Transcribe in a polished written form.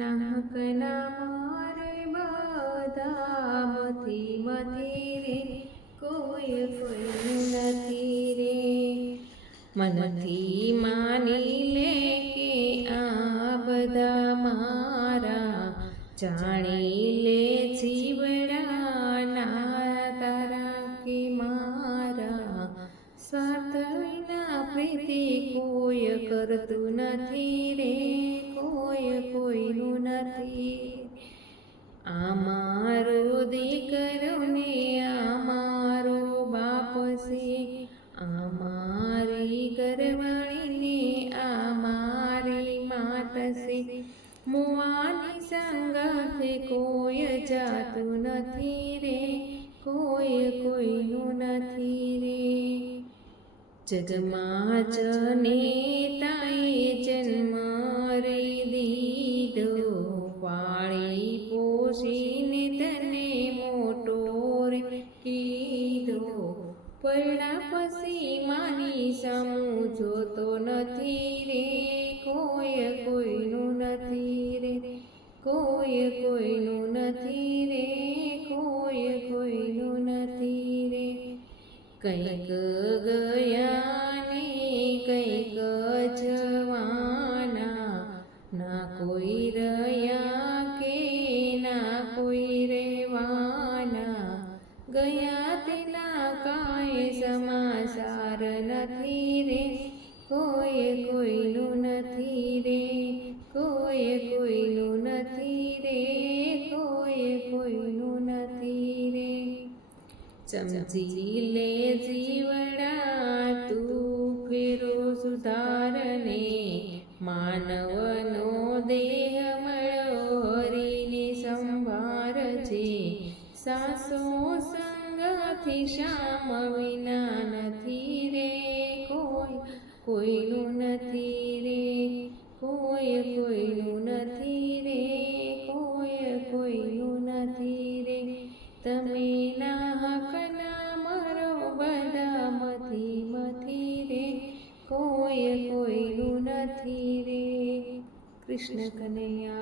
નાહકના મારે બધામાંથી રે કોઈ કોઈનું નથી રે. મનથી માની લે કે આ બધા મારા, જાણી લે જીવડા ના તારા કે મારા. સ્વાર્થ વિના પ્રીતિ કોઈ કરતું નથી રે કોઈ કોઈનું નથી. આ મારો દીકરો ને આ મારો બાપ છે, આ મારી ઘરવાળીને આ મારી માત છે. મુવાની સંગાથે કોઈ જાતું નથી રે કોઈ કોઈનું નથી રે. જગમાં જનેતાએ જન્મ રે દીધો, પાળી પોષીને તને મોટો રે કીધો. પરણા પછી માની સામું જોતો નથી રે કોઈ કોઈનું નથી રે કોઈ કોઈનું નથી રે કોઈ કોઈનું નથી રે. કંઈક ગયા ને કંઈક જવાના, ના કોઈ રહ્યા કે ના કોઈ રહેવાના. ગયા તેના કાંઈ સમાચાર નથી રે કોઈ કોઈનું નથી રે કોઈ કોઈનું નથી રે કોઈ કોઈનું નથી રે. સમજી લે જીવડા તું ફેરો સુધારને, માનવનો દેહ મળ્યો હરીને સંભાળજે. સાસો સંગથી શ્યામ વિના નથી રે કોઈ કોઈનું નથી રે કોઈ કોઈનું નથી રે કોઈ કોઈનું નથી રે. તમે નાહકના મરો બધામાંથી રે કોઈ કોઈનું નથી રે. કૃષ્ણ કનૈયા